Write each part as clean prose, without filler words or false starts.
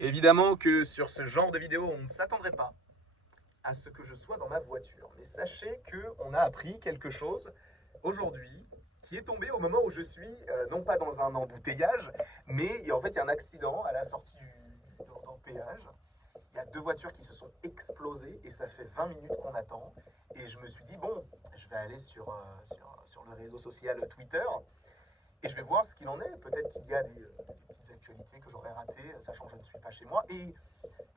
Évidemment que sur ce genre de vidéo, on ne s'attendrait pas à ce que je sois dans ma voiture. Mais sachez qu'on a appris quelque chose aujourd'hui qui est tombé au moment où je suis, non pas dans un embouteillage, mais en fait, il y a un accident à la sortie dans le péage. Il y a deux voitures qui se sont explosées et ça fait 20 minutes qu'on attend. Et je me suis dit, bon, je vais aller sur le réseau social Twitter et je vais voir ce qu'il en est. Peut-être qu'il y a des petites actualités que j'aurais ratées, sachant que je ne suis pas chez moi. Et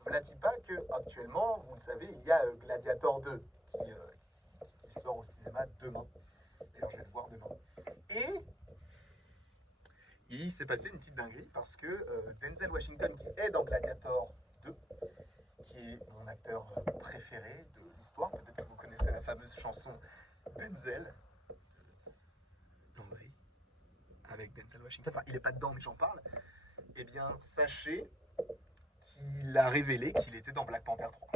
ne pas qu'actuellement, vous le savez, il y a Gladiator 2 qui sort au cinéma demain. D'ailleurs, je vais le voir demain. Et il s'est passé une petite dinguerie parce que Denzel Washington, qui est dans Gladiator 2, qui est mon acteur préféré de l'histoire, peut-être que vous connaissez la fameuse chanson Denzel, Landry, avec Denzel Washington, enfin il n'est pas dedans mais j'en parle, eh bien sachez qu'il a révélé qu'il était dans Black Panther 3.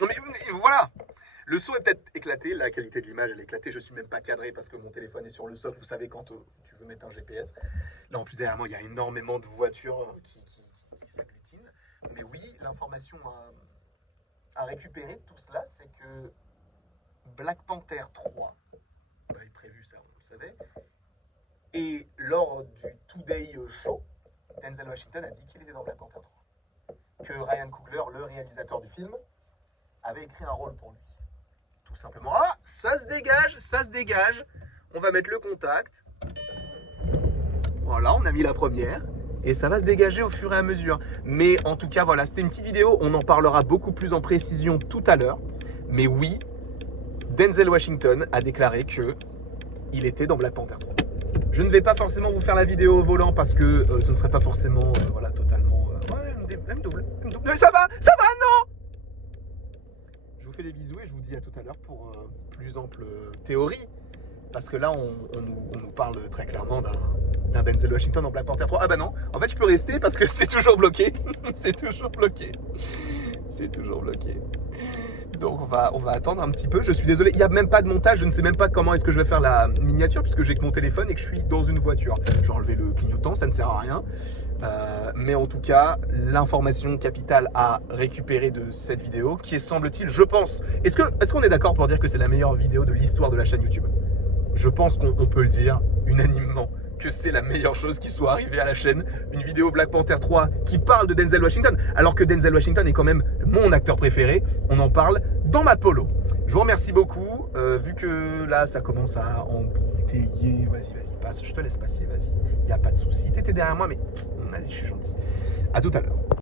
Mais voilà, le son est peut-être éclaté, la qualité de l'image elle est éclatée, je suis même pas cadré parce que mon téléphone est sur le socle, vous savez quand tu veux mettre un GPS. Là en plus derrière moi il y a énormément de voitures qui s'agglutinent. Mais oui, l'information à récupérer de tout cela, c'est que Black Panther 3 est prévu, ça on le savait, et lors du Today Show, Denzel Washington a dit qu'il était dans Black Panther 3. Que Ryan Coogler, le réalisateur du film, avait écrit un rôle pour lui. Tout simplement. Ah, ça se dégage, ça se dégage. On va mettre le contact. Voilà, on a mis la première. Et ça va se dégager au fur et à mesure. Mais en tout cas, voilà, c'était une petite vidéo. On en parlera beaucoup plus en précision tout à l'heure. Mais oui, Denzel Washington a déclaré qu'il était dans Black Panther 3. Je ne vais pas forcément vous faire la vidéo au volant parce que ce ne serait pas forcément voilà, totalement... ouais, elle me double. Ça va, non. Je vous fais des bisous et je vous dis à tout à l'heure pour plus ample théorie. Parce que là, on nous parle très clairement d'un Denzel Washington en Black Panther 3. Ah bah non, en fait je peux rester parce que c'est toujours bloqué. C'est toujours bloqué. C'est toujours bloqué. Donc on va attendre un petit peu. Je suis désolé, il n'y a même pas de montage. Je ne sais même pas comment est-ce que je vais faire la miniature puisque j'ai que mon téléphone et que je suis dans une voiture. Je vais enlever le clignotant, ça ne sert à rien. Mais en tout cas, l'information capitale à récupérer de cette vidéo, qui est semble-t-il, je pense... Est-ce qu'on est d'accord pour dire que c'est la meilleure vidéo de l'histoire de la chaîne YouTube? Je pense qu'on peut le dire unanimement que c'est la meilleure chose qui soit arrivée à la chaîne. Une vidéo Black Panther 3 qui parle de Denzel Washington, alors que Denzel Washington est quand même mon acteur préféré. On en parle dans ma polo. Je vous remercie beaucoup. Vu que là, ça commence à embouteiller. Vas-y, passe. Je te laisse passer, vas-y. Il n'y a pas de souci. T'étais derrière moi, mais vas-y, je suis gentil. À tout à l'heure.